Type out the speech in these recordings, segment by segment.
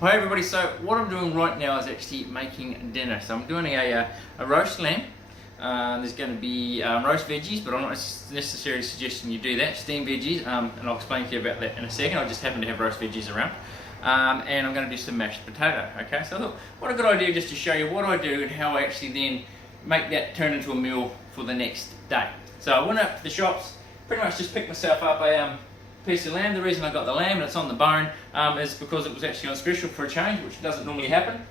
Hi everybody, so what I'm doing right now is actually making dinner. So I'm doing a roast lamb. There's going to be roast veggies, but I'm not necessarily suggesting you do that. Steamed veggies, and I'll explain to you about that in a second. I just happen to have roast veggies around. And I'm going to do some mashed potato, okay? So I thought, what a good idea just to show you what I do and how I actually then make that turn into a meal for the next day. So I went up to the shops, pretty much just picked myself up a piece of lamb. The reason I got the lamb and it's on the bone is because it was actually on special for a change, which doesn't normally happen.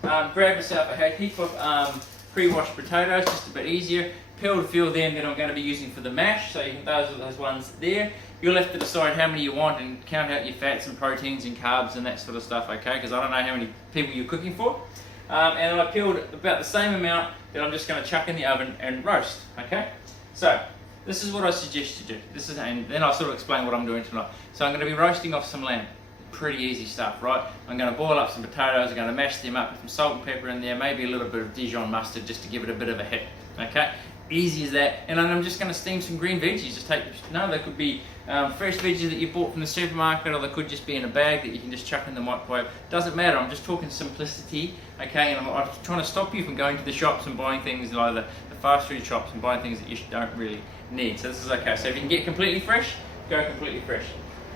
Grab myself a heap of pre-washed potatoes, just a bit easier. Peeled a few of them that I'm going to be using for the mash, so those are those ones there. You'll have to decide how many you want and count out your fats and proteins and carbs and that sort of stuff, okay? Because I don't know how many people you're cooking for. And I peeled about the same amount that I'm just going to chuck in the oven and roast, okay? So this is what I suggest you do. And then I'll sort of explain what I'm doing tonight. So I'm going to be roasting off some lamb. Pretty easy stuff, right? I'm going to boil up some potatoes. I'm going to mash them up with some salt and pepper in there, maybe a little bit of Dijon mustard just to give it a bit of a hit, okay? Easy as that. And then I'm just going to steam some green veggies. They could be fresh veggies that you bought from the supermarket, or they could just be in a bag that you can just chuck in the microwave. Doesn't matter. I'm just talking simplicity, okay? And I'm trying to stop you from going to the shops and buying things like the fast food shops and buying things that you don't really need. So this is okay. So if you can get completely fresh, go completely fresh.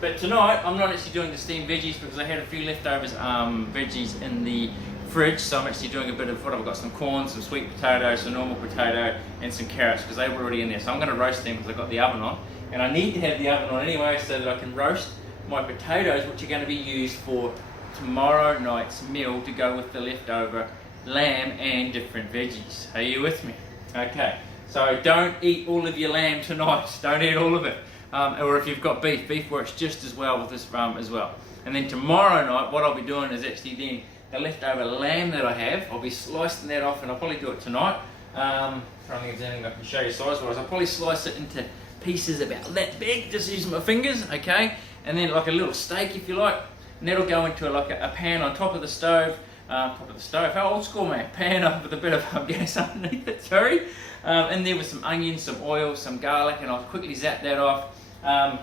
But tonight I'm not actually doing the steamed veggies because I had a few leftovers veggies in the fridge, so I'm actually doing a bit of what I've got: some corn, some sweet potatoes, some normal potato, and some carrots because they were already in there. So I'm going to roast them because I've got the oven on, and I need to have the oven on anyway so that I can roast my potatoes, which are going to be used for tomorrow night's meal to go with the leftover lamb and different veggies. Are you with me? Okay. So don't eat all of your lamb tonight. Don't eat all of it. Or if you've got beef works just as well with this as well. And then tomorrow night, what I'll be doing is actually then the leftover lamb that I have, I'll be slicing that off, and I'll probably do it tonight. Trying to think if there's anything I can show you size-wise. I'll probably slice it into pieces about that big, just using my fingers, okay? And then like a little steak, if you like. And that'll go into a pan on top of the stove. How old school, man? Pan with a bit of gas underneath it, sorry. In there with some onions, some oil, some garlic, and I'll quickly zap that off. I'm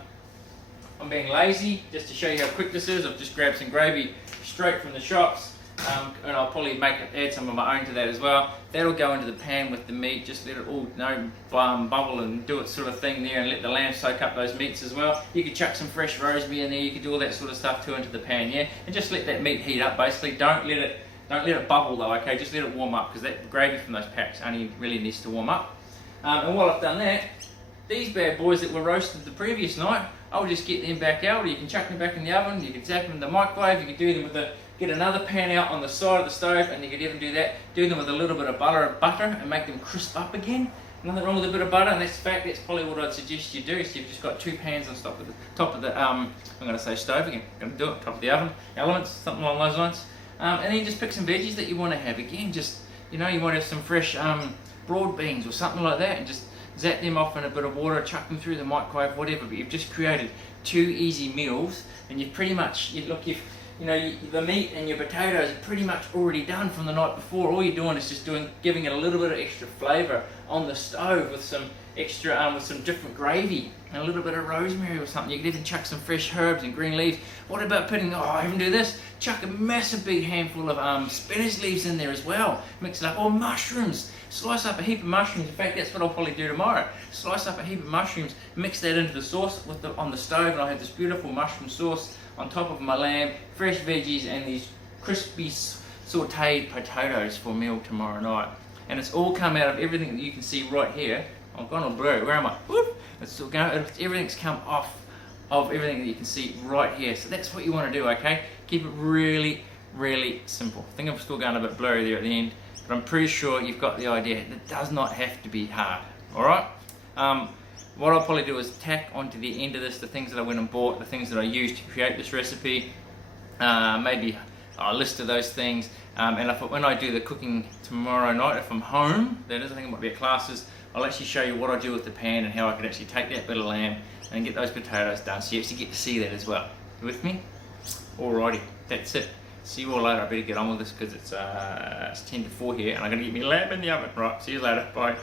being lazy, just to show you how quick this is. I've just grabbed some gravy straight from the shops, and I'll probably add some of my own to that as well. That'll go into the pan with the meat, just let it all bubble and do its sort of thing there, and let the lamb soak up those meats as well. You could chuck some fresh rosemary in there, you could do all that sort of stuff too into the pan, yeah? And just let that meat heat up basically. Don't let it bubble though, okay? Just let it warm up, because that gravy from those packs only really needs to warm up. And while I've done that, these bad boys that were roasted the previous night, I'll just get them back out, or you can chuck them back in the oven, you can zap them in the microwave, you can do them get another pan out on the side of the stove, and you could even do them with a little bit of butter and make them crisp up again. Nothing wrong with a bit of butter, and that's probably what I'd suggest you do. So you've just got two pans on top of the I'm going to say stove again, I'm going to do it, top of the oven, elements, something along those lines. And then you just pick some veggies that you want to have. Again, just, you might have some fresh broad beans or something like that, and just zap them off in a bit of water, chuck them through the microwave, whatever. But you've just created two easy meals, and you've pretty much, the meat and your potatoes are pretty much already done from the night before. All you're doing is just giving it a little bit of extra flavour on the stove with some extra, with some different gravy and a little bit of rosemary or something. You could even chuck some fresh herbs and green leaves. What about putting, I even do this, chuck a massive big handful of spinach leaves in there as well. Mix it up, or mushrooms. Slice up a heap of mushrooms. In fact, that's what I'll probably do tomorrow. Slice up a heap of mushrooms, mix that into the sauce on the stove, and I'll have this beautiful mushroom sauce on top of my lamb, fresh veggies, and these crispy sauteed potatoes for meal tomorrow night. And it's all come out of everything that you can see right here. I've gone all blurry. Where am I? Whoop! Everything's come off of everything that you can see right here. So that's what you want to do, okay? Keep it really, really simple. I think I'm still going a bit blurry there at the end, but I'm pretty sure you've got the idea. It does not have to be hard, all right? What I'll probably do is tack onto the end of this the things that I went and bought, the things that I used to create this recipe, maybe a list of those things, and when I do the cooking tomorrow night, if I'm home, that is, I think it might be at classes, I'll actually show you what I do with the pan and how I can actually take that bit of lamb and get those potatoes done, so you actually get to see that as well. You with me? Alrighty, that's it. See you all later. I better get on with this because it's 10 to 4 here, and I'm going to get my lamb in the oven. Right, see you later. Bye.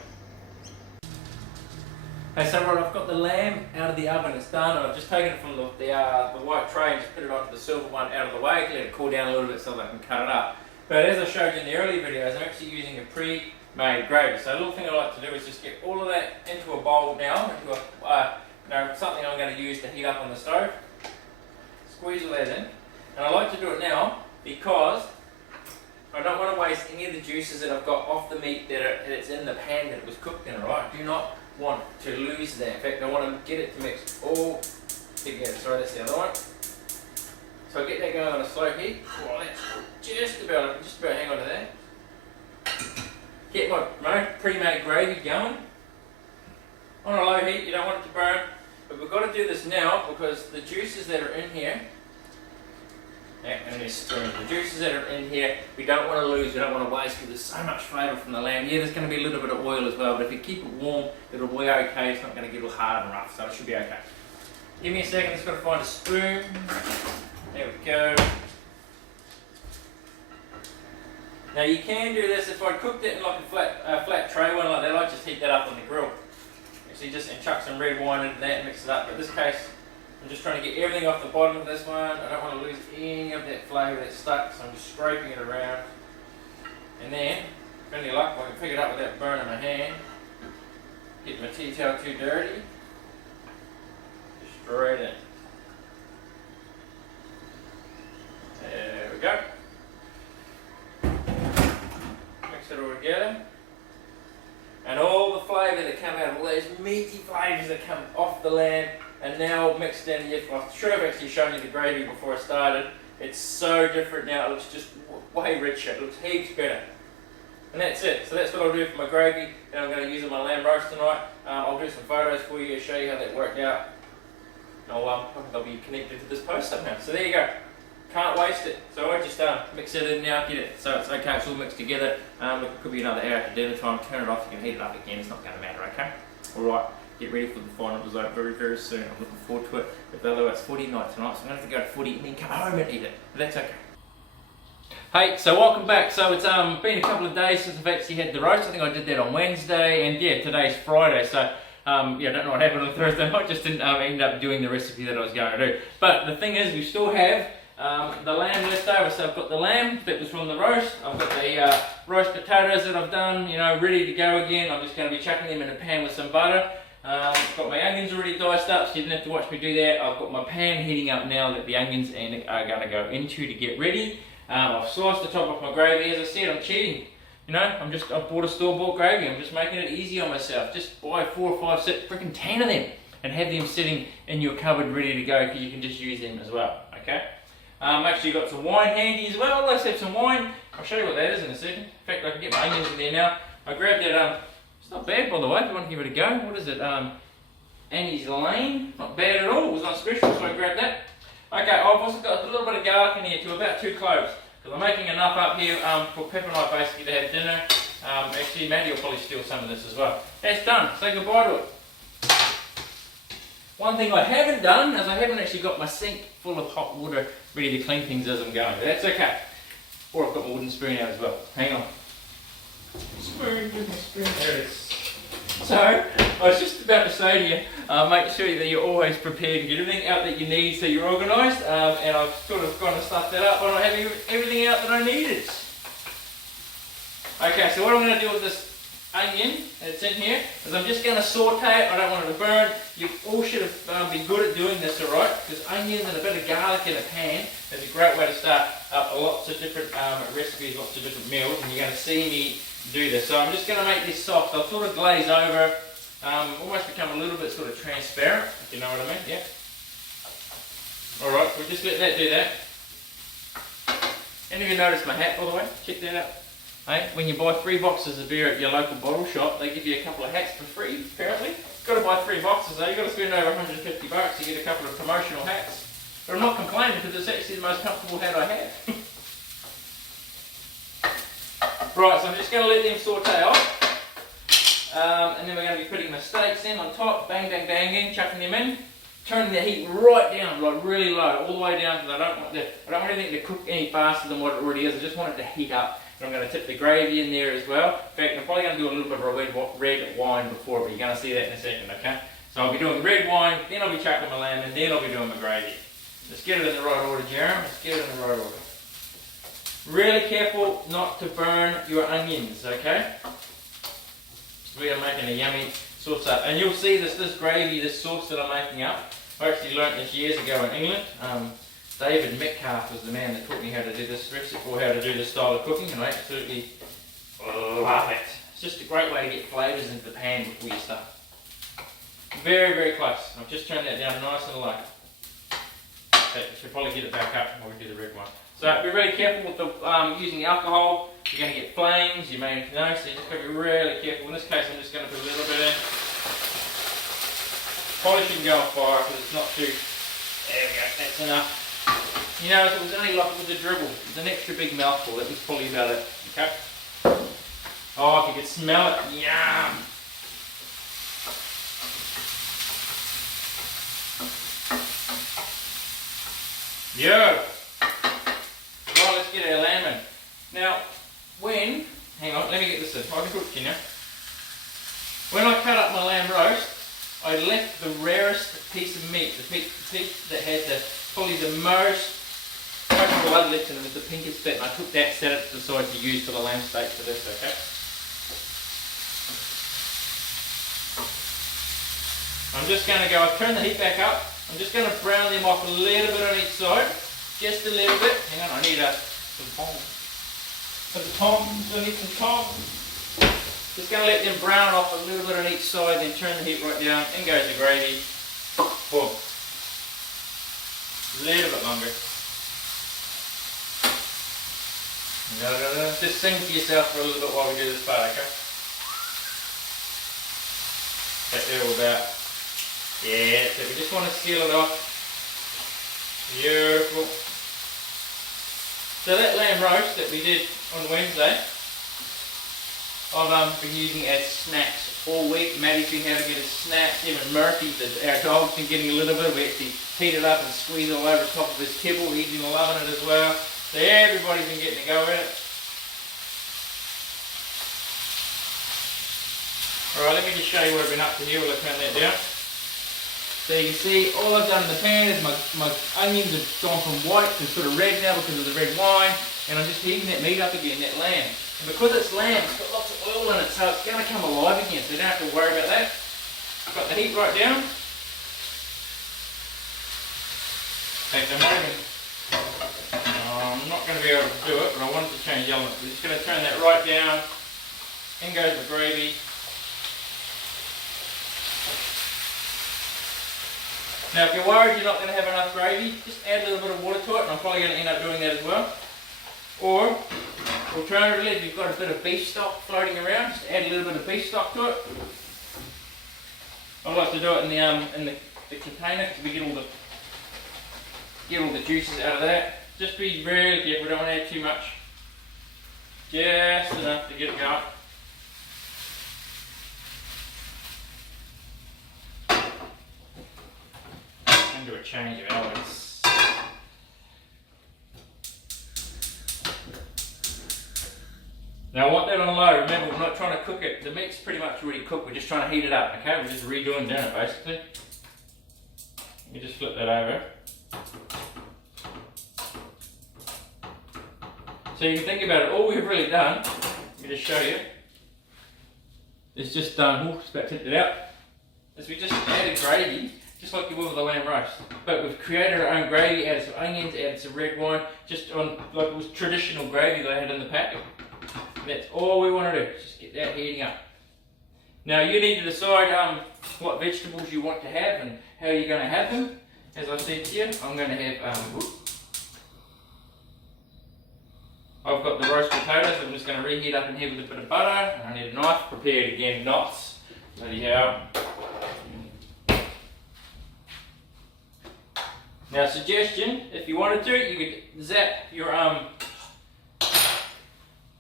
Okay, so right, I've got the lamb out of the oven, it's done, and I've just taken it from the white tray and just put it onto the silver one out of the way, let it cool down a little bit so that I can cut it up. But as I showed you in the early videos, I'm actually using a pre-made gravy. So a little thing I like to do is just get all of that into a bowl now, into something I'm going to use to heat up on the stove. Squeeze all that in. And I like to do it now because I don't want to waste any of the juices that I've got off the meat that's in the pan that it was cooked in, right? I do not want to lose that. In fact, I want to get it to mix all together. Sorry, that's the other one. So I get that going on a slow heat. Oh, that's just about hang on to that. Get my pre-made gravy going. On a low heat, you don't want it to burn. But we've got to do this now because the juices that are in here, the juices that are in here, we don't want to lose, we don't want to waste because there's so much flavour from the lamb. Yeah, there's going to be a little bit of oil as well, but if you keep it warm, it'll be okay. It's not going to get all hard and rough, so it should be okay. Give me a second, just got to find a spoon. There we go. Now you can do this if I cooked it in like a flat tray one like that. I just heat that up on the grill. Actually, just chuck some red wine into that and mix it up. But in this case, I'm just trying to get everything off the bottom of this one. I don't want to lose any of that flavour that's stuck, so I'm just scraping it around. And then, with any luck, I can pick it up without burning my hand. Get my tea towel too dirty. Just straight in. There we go. Mix it all together. And all the flavour that come out, all those meaty flavours that come off the lamb, and now mixed in. I should have actually shown you the gravy before I started. It's so different now. It looks just way richer. It looks heaps better. And that's it. So that's what I'll do for my gravy. And I'm going to use it in my lamb roast tonight. I'll do some photos for you to show you how that worked out. And I'll be connected to this post somehow. So there you go. Can't waste it. So I just mix it in now, get it so it's okay, it's all mixed together. It could be another hour after dinner time. Turn it off, you can heat it up again, it's not going to matter, okay? Alright, get ready for the final result very, very soon. I'm looking forward to it. But although it's footy night tonight, so I'm going to have to go to footy and then come home and eat it. But that's okay. Hey, so welcome back. So it's been a couple of days since I've actually had the roast. I think I did that on Wednesday, and yeah, today's Friday. So I don't know what happened on Thursday night. Just didn't end up doing the recipe that I was going to do. But the thing is, we still have the lamb left over. So I've got the lamb that was from the roast. I've got the roast potatoes that I've done, ready to go again. I'm just going to be chucking them in a pan with some butter. I've got my onions already diced up, so you didn't have to watch me do that. I've got my pan heating up now that the onions are going to go into to get ready. I've sliced the top off my gravy. As I said, I'm cheating. I bought a store-bought gravy. I'm just making it easy on myself. Just buy 4 or 5, 6, freaking 10 of them and have them sitting in your cupboard ready to go, because you can just use them as well, okay? Actually got some wine handy as well. Let's have some wine. I'll show you what that is in a second. In fact, I can get my onions in there now. I grabbed that, it's not bad by the way, if you want to give it a go. What is it? Annie's Lane. Not bad at all. It was on special, so I grabbed that. Okay, I've also got a little bit of garlic in here too, about 2 cloves. Because I'm making enough up here for Pip and I basically to have dinner. Actually, Maddie will probably steal some of this as well. That's done. Say goodbye to it. One thing I haven't done is I haven't actually got my sink full of hot water ready to clean things as I'm going. But that's okay. Or I've got my wooden spoon out as well. Hang on. Spoon, give me a spoon. There it is. So, I was just about to say to you, make sure that you're always prepared to get everything out that you need so you're organised. And I've sort of gone and stuffed that up, but I have everything out that I needed. Okay, so what I'm going to do with this onion that's in here is I'm just going to saute it. I don't want it to burn. You all should have be good at doing this, alright? Because onions and a bit of garlic in a pan is a great way to start up lots of different recipes, lots of different meals, and you're going to see me do this. So I'm just going to make this soft. I'll sort of glaze over, almost become a little bit sort of transparent, if you know what I mean, yeah? Alright, we'll just let that do that. Any of you noticed my hat, by the way? Check that out. Hey, when you buy 3 boxes of beer at your local bottle shop, they give you a couple of hats for free, apparently. You've got to buy 3 boxes though, you've got to spend over 150 bucks to get a couple of promotional hats. But I'm not complaining because it's actually the most comfortable hat I have. Right, so I'm just going to let them saute off. And then we're going to be putting my steaks in on top, bang, bang, banging, chucking them in. Turning the heat right down, like really low, all the way down, because I don't want anything to cook any faster than what it already is. I just want it to heat up. And I'm going to tip the gravy in there as well. In fact, I'm probably going to do a little bit of red wine before, but you're going to see that in a second, okay? So I'll be doing red wine, then I'll be chucking my lamb, and then I'll be doing my gravy. Let's get it in the right order, Jeremy. Let's get it in the right order. Really careful not to burn your onions, okay? We are making a yummy sauce up. And you'll see this gravy, this sauce that I'm making up. I actually learnt this years ago in England. David Metcalf was the man that taught me how to do this recipe, or how to do this style of cooking, and I absolutely love it. It's just a great way to get flavours into the pan before you start. Very, very close. I've just turned that down nice and low. Okay, I should probably get it back up while we do the red one. So be really careful with the using alcohol. You're going to get flames, you may know, so you just got to be really careful. In this case, I'm just going to put a little bit in. Probably shouldn't go on fire because it's not too. There we go, that's enough. You know, if it was only like with a dribble, it's an extra big mouthful, that was probably about it. Okay? Oh, if you could smell it, yum! Yeah! Right, let's get our lamb in. Now, hang on, let me get this in. I can cook it, you know. When I cut up my lamb roast, I left the rarest piece of meat, the piece that had probably the most blood left in it, was the pinkest bit, and I took that, set it to the side to use for the lamb steak for this, okay? I'm just going to go, I've turned the heat back up, I'm just going to brown them off a little bit on each side, just a little bit. Hang on, I need some tongs. I need some tongs. Just going to let them brown off a little bit on each side, then turn the heat right down. In goes the gravy. Boom. A little bit longer. Just sing to yourself for a little bit while we do this part, okay? That's there all about. Yeah, that's it. We just want to seal it off. Beautiful. So that lamb roast that we did on Wednesday, I've been using as snacks all week. Maddie's been having it as snacks. Even Murphy, our dog's been getting a little bit. We actually heat it up and squeeze it all over the top of his kibble. He's been loving it as well. So everybody's been getting a go at it. Alright, let me just show you what I've been up to here while I turn that down. So you can see all I've done in the pan is my onions have gone from white to sort of red now because of the red wine, and I'm just heating that meat up again, that lamb. And because it's lamb, it's got lots of oil in it, so it's going to come alive again, so you don't have to worry about that. I've got the heat right down. Okay, so I'm not going to be able to do it, but I wanted to change the elements. We're just going to turn that right down. In goes the gravy. Now if you're worried you're not going to have enough gravy, just add a little bit of water to it, and I'm probably going to end up doing that as well. Or, alternatively, if you've got a bit of beef stock floating around, just add a little bit of beef stock to it. I like to do it in the container because we get all the juices out of that. Just be really careful, we don't want to add too much. Just enough to get it going. Do a change of elements. Now I want that on low. Remember, we're not trying to cook it. The meat's pretty much already cooked. We're just trying to heat it up, okay? We're just redoing dinner basically. Let me just flip that over. So you can think about it, all we've really done, let me just show you, is just just about tipped it out, is we just added gravy, just like you would with the lamb roast. But we've created our own gravy, added some onions, added some red wine, just on like it was traditional gravy they had in the packet. That's all we want to do, just get that heating up. Now you need to decide what vegetables you want to have and how you're going to have them. As I said to you, I'm going to have, I've got the roast potatoes. I'm just going to reheat up in here with a bit of butter. I need a knife, prepared again, knots. Bloody hell. Now suggestion, if you wanted to, you could zap your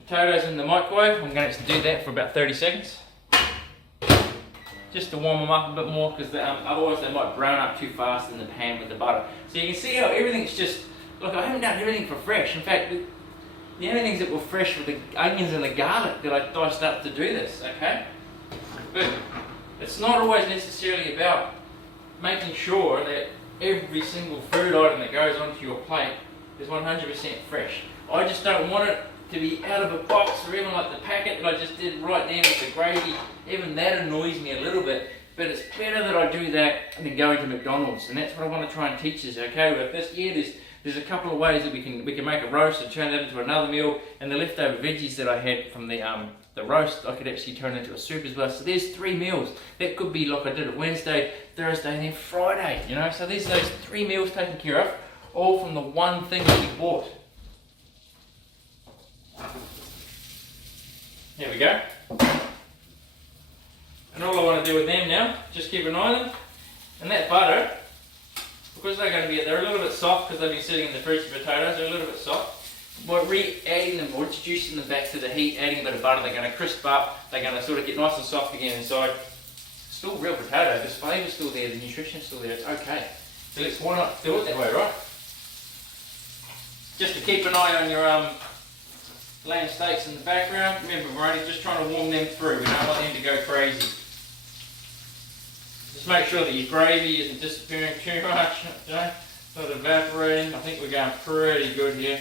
potatoes in the microwave. I'm going to do that for about 30 seconds. Just to warm them up a bit more, because otherwise they might brown up too fast in the pan with the butter. So you can see how everything's just, look, I haven't done everything for fresh. In fact, the only things that were fresh were the onions and the garlic that I diced up to do this, okay? Boom. it's not always necessarily about making sure that every single food item that goes onto your plate is 100% fresh. I just don't want it to be out of a box, or even like the packet that I just did right there with the gravy. Even that annoys me a little bit, but it's better that I do that than going to McDonald's, and that's what I want to try and teach us. Okay, with this, yeah, there's a couple of ways that we can make a roast and turn that into another meal, and the leftover veggies that I had from the roast, I could actually turn into a soup as well. So there's 3 meals. That could be like I did it Wednesday, Thursday, and then Friday, you know. So there's those 3 meals taken care of, all from the one thing that we bought. There we go. And all I want to do with them now, just keep an eye on them. And that butter, because they're a little bit soft because they've been sitting in the fridge, the potatoes, they're a little bit soft. By re-adding them or introducing them back to the heat, adding a bit of butter, they're going to crisp up, they're going to sort of get nice and soft again inside. Still real potato, the flavour's still there, the nutrition's still there, it's okay. So why not do it that way, right? Just to keep an eye on your lamb steaks in the background. Remember, we're only just trying to warm them through, we don't want them to go crazy. Just make sure that your gravy isn't disappearing too much, you know, not evaporating. I think we're going pretty good here.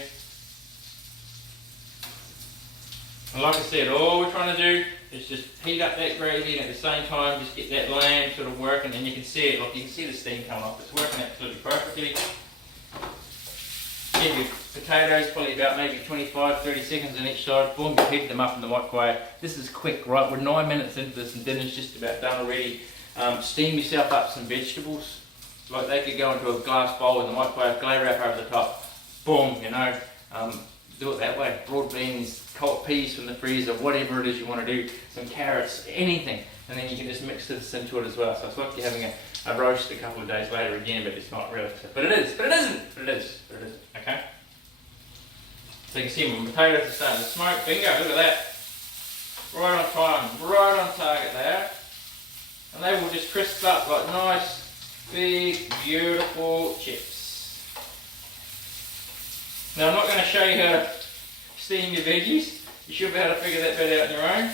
And like I said, all we're trying to do is just heat up that gravy, and at the same time just get that lamb sort of working, and you can see it, look, you can see the steam coming off. It's working absolutely perfectly. Get your potatoes, probably about maybe 25-30 seconds on each side. Boom, you heat them up in the microwave. This is quick, right? We're 9 minutes into this and dinner's just about done already. Steam yourself up some vegetables. Like they could go into a glass bowl in the microwave, glaze wrap over the top. Boom, you know. Do it that way. Broad beans, cold peas from the freezer, whatever it is you want to do. Some carrots, anything. And then you can just mix this into it as well. So it's like you're having a roast a couple of days later again, but it's not really. But it is, but it isn't, but it is, but it isn't, okay? So you can see my potatoes are starting to smoke. Bingo, look at that. Right on time, right on target there. And they will just crisp up like nice, big, beautiful chips. Now I'm not going to show you how to steam your veggies. You should be able to figure that bit out on your own.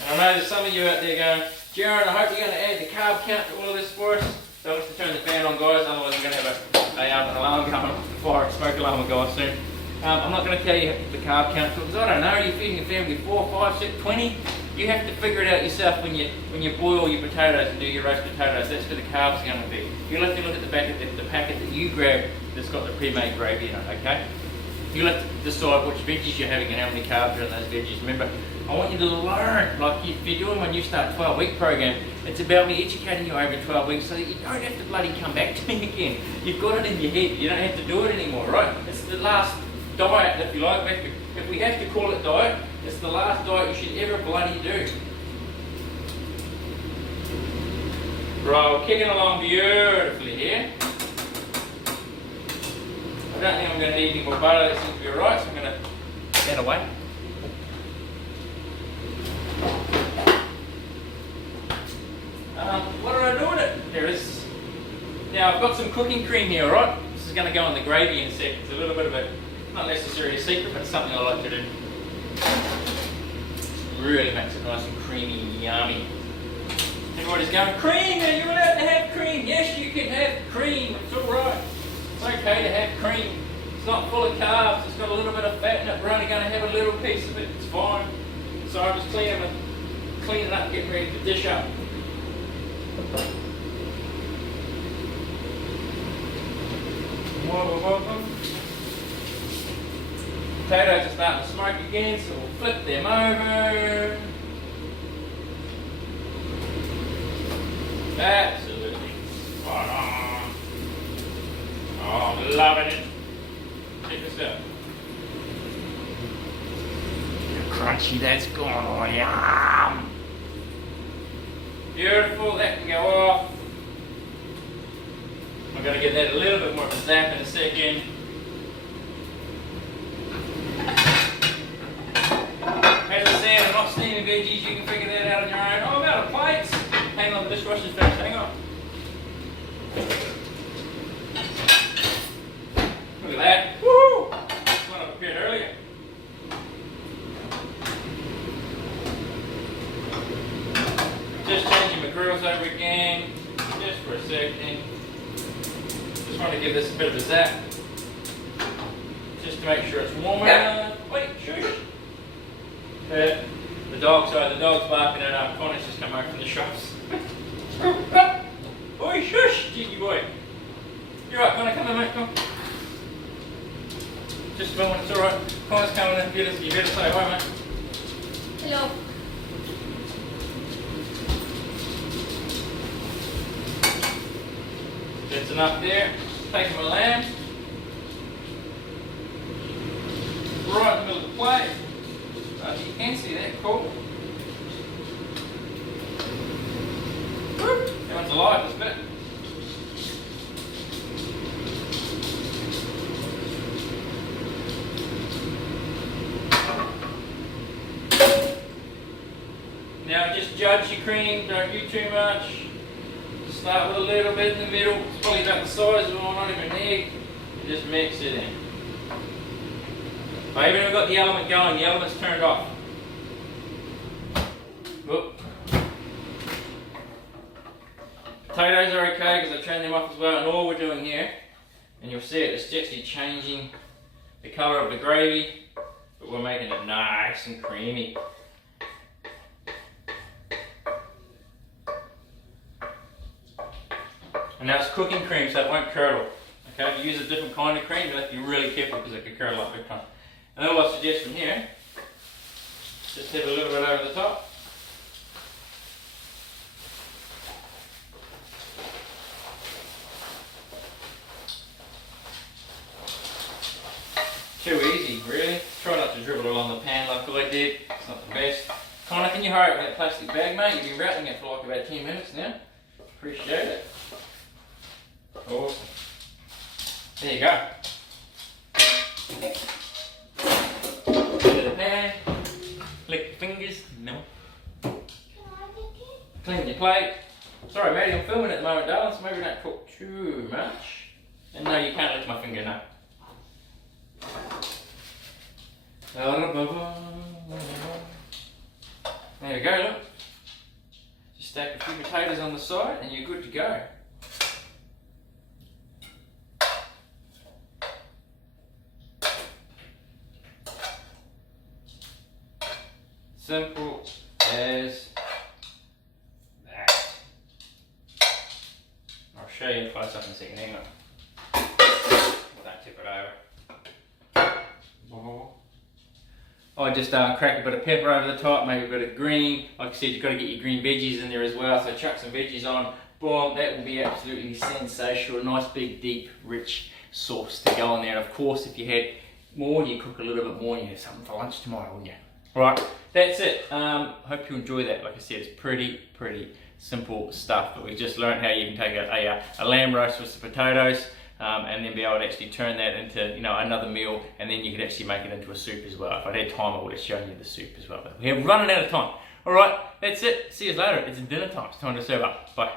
And I know there's some of you out there going, Jaron, I hope you're going to add the carb count to all of this for us. So I'll have to turn the fan on, guys, otherwise I'm going to have an alarm coming, a fire smoke alarm will go off soon. I'm not going to tell you the carb count because I don't know, you're feeding a family 4, 5, 6, 20. You have to figure it out yourself when you boil your potatoes and do your roast potatoes. That's where the carbs are going to be. You'll have to look at the back of the packet that you grab that's got the pre-made gravy in it, okay? You'll have to decide which veggies you're having and how many carbs are in those veggies. Remember, I want you to learn, like if you're doing my New Start 12-week program, it's about me educating you over 12 weeks so that you don't have to bloody come back to me again. You've got it in your head, you don't have to do it anymore, right? It's the last diet, if you like. If we have to call it diet, it's the last diet you should ever bloody do. Right, we're kicking along beautifully here. I don't think I'm going to need any more butter, that seems to be alright, so I'm going to get that away. What did I do with it? There it is. Now I've got some cooking cream here, alright? This is going to go in the gravy in a sec. It's a little bit of a, not necessarily a secret, but it's something I like to do. Really makes it nice and creamy, yummy. Everybody's going, cream, are you allowed to have cream? Yes, you can have cream, it's alright. It's okay to have cream. It's not full of carbs, it's got a little bit of fat in it. We're only going to have a little piece of it, it's fine. So I'm just cleaning it up, getting ready to dish up. Potatoes are starting to smoke again, so we'll flip them over. Absolutely spot on. Oh, I'm loving it. Check this out. How crunchy that's gone. Oh, yum. Beautiful, that can go off. I'm going to give that a little bit more of a zap in a second. As I said, I'm not steaming veggies, you can figure that out on your own. Oh, I'm out of plates. Hang on, the dishwasher's finished, hang on. Look at that. Woo! That's one I prepared earlier. trying to give this a bit of a zap, just to make sure it's warm enough. Wait, shush. The dog's barking at Connor's just come home from the shops. Oi, shush, cheeky boy. You're right, Connor, come on, mate, come. Just a moment, it's alright. Connor's coming in, you better say hi, mate. Hello. That's enough there. Taking my lamb. Right in the middle of the plate. You can see that, cool. That one's alive, this bit. Now just judge your cream, don't do too much. Start with a little bit in the middle, it's probably about the size of one, not even an egg. And just mix it in. I even got the element going, the element's turned off. Whoop. Potatoes are okay because I turned them off as well, and all we're doing here, and you'll see it, it's actually changing the colour of the gravy, but we're making it nice and creamy. And now it's cooking cream, so it won't curdle. Okay, if you use a different kind of cream, you have to be really careful because it can curdle up big time. And all I suggest from here, just have a little bit over the top. Too easy, really. Try not to dribble along the pan like I did. It's not the best. Connor, can you hurry up with that plastic bag, mate? You've been wrapping it for like about 10 minutes now. Appreciate it. Awesome. There you go. Into the pan. Lick your fingers. No. Clean your plate. Sorry, Maddie, I'm filming at the moment, darling, so maybe don't cook too much. And no, you can't lick my finger, no. There we go, look. Just stack a few potatoes on the side and you're good to go. Simple as that. I'll show you close up in a second, hang on. Don't tip it over. I just crack a bit of pepper over the top, maybe a bit of green. Like I said, you've got to get your green veggies in there as well, so chuck some veggies on. Boom, that will be absolutely sensational. A nice big, deep, rich sauce to go on there. And of course, if you had more, you cook a little bit more and you have something for lunch tomorrow, wouldn't you? Alright, that's it. Hope you enjoy that. Like I said, it's pretty simple stuff, but we just learned how you can take a lamb roast with some potatoes and then be able to actually turn that into another meal, and then you could actually make it into a soup as well. If I'd had time, I would have shown you the soup as well, but we're running out of time. Alright, that's it. See you later. It's dinner time. It's time to serve up. Bye.